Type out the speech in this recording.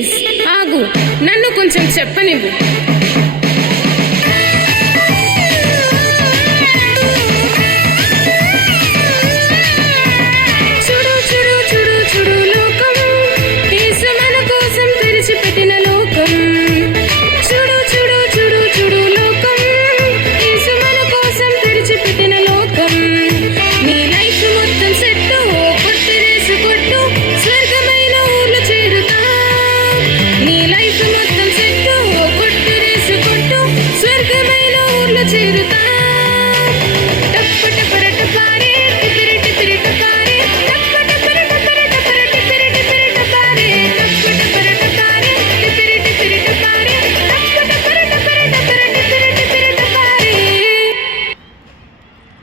Please ఆగు. నన్ను కొంచెం చెప్పనివ్వు.